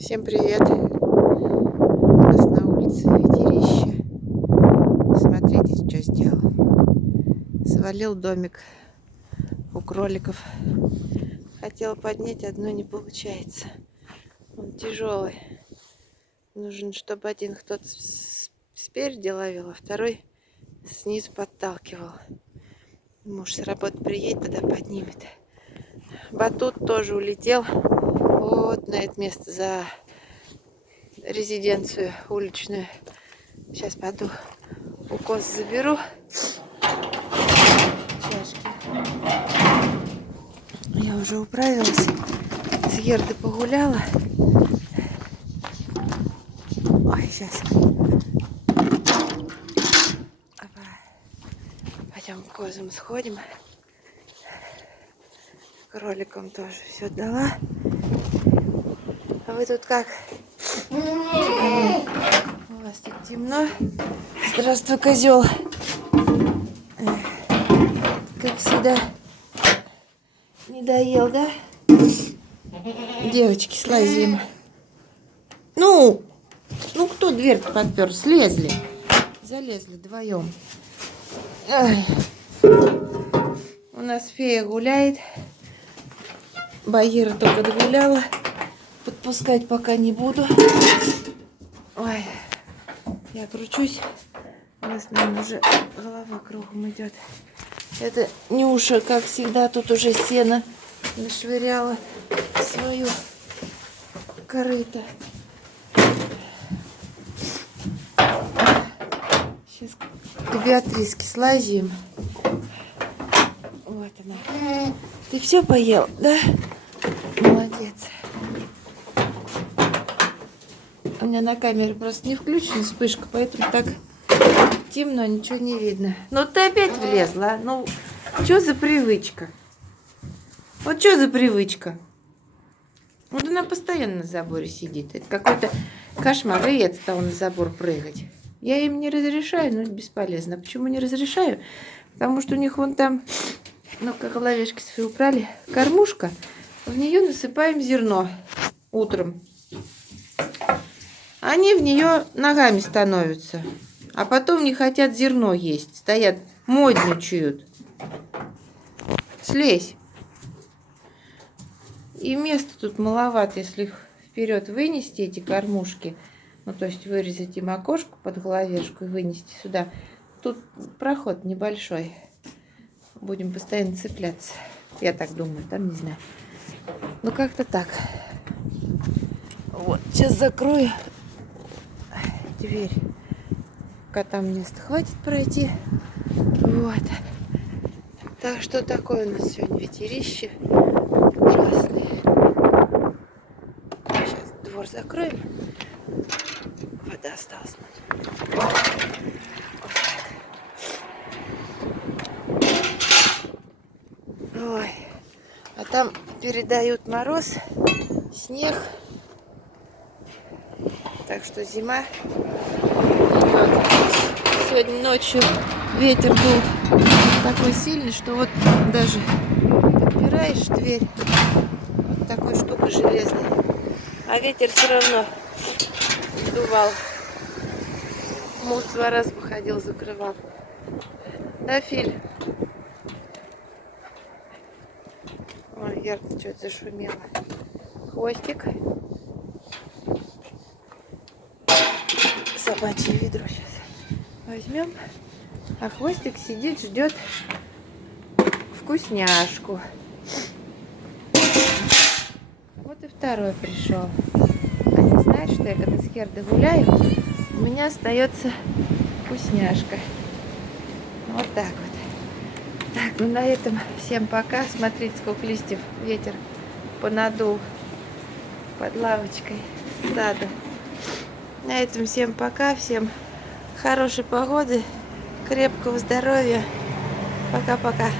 Всем привет! У нас на улице ветерище. Смотрите, что сделал. Свалил домик у кроликов. Хотела поднять, одно не получается. Он тяжелый. Нужен, чтобы один кто-то спереди ловил, а второй снизу подталкивал. Муж с работы приедет, тогда поднимет. Батут тоже улетел вот на это место за резиденцию уличную. Сейчас пойду у коз заберу чашки. Я уже управилась. С Гердой погуляла. Ой, сейчас. Пойдем к козам сходим. Кроликам тоже все дала. А вы тут как? У вас тут темно. Здравствуй, козел. Как всегда. Не доел, да? Девочки, слазим. Ну кто дверь-то подпер? Слезли. Залезли вдвоем. Ай. У нас фея гуляет. Багира только догуляла. Подпускать пока не буду. Ой, я кручусь. У нас, наверное, уже голова кругом идет. Это Нюша, как всегда, тут уже сено нашвыряла свою корыто. Сейчас к Беатриске слазим. Вот она. Ты все поел, да? Молодец. У меня на камере просто не включена вспышка, поэтому так темно, ничего не видно. Но ты опять влезла. Ну, что за привычка? Вот что за привычка? Вот она постоянно на заборе сидит. Это какой-то кошмар. И это стал на забор прыгать. Я им не разрешаю, но это бесполезно. Почему не разрешаю? Потому что у них вон там, ну-ка, головешки свои убрали, кормушка. В нее насыпаем зерно утром. Они в нее ногами становятся. А потом не хотят зерно есть. Стоят, модничают. Слезь. И места тут маловато, если их вперед вынести, эти кормушки. Ну, то есть вырезать им окошко под головешку и вынести сюда. Тут проход небольшой. Будем постоянно цепляться. Я так думаю, там не знаю. Ну, как-то так. Вот, сейчас закрою дверь. Пока там места хватит пройти. Вот. Так что такое у нас сегодня ветерище. Ужасное. Сейчас двор закроем. Вода осталась. Ой. А там передают мороз, снег. Так что зима идет. Сегодня ночью ветер был такой сильный, что вот даже подпираешь дверь вот такой штукой железной, а ветер все равно сдувал. Муж 2 раза выходил, закрывал. Да, Филь? Ой, ярко что-то зашумело. Хвостик. Собачье ведро сейчас возьмем. А хвостик сидит, ждет вкусняшку. Вот и второй пришел. Они знают, что я когда с Гердой гуляю, у меня остается вкусняшка. Вот так вот. Так, ну на этом всем пока. Смотрите, сколько листьев ветер понадул под лавочкой сада. На этом всем пока. Всем хорошей погоды, крепкого здоровья. Пока-пока.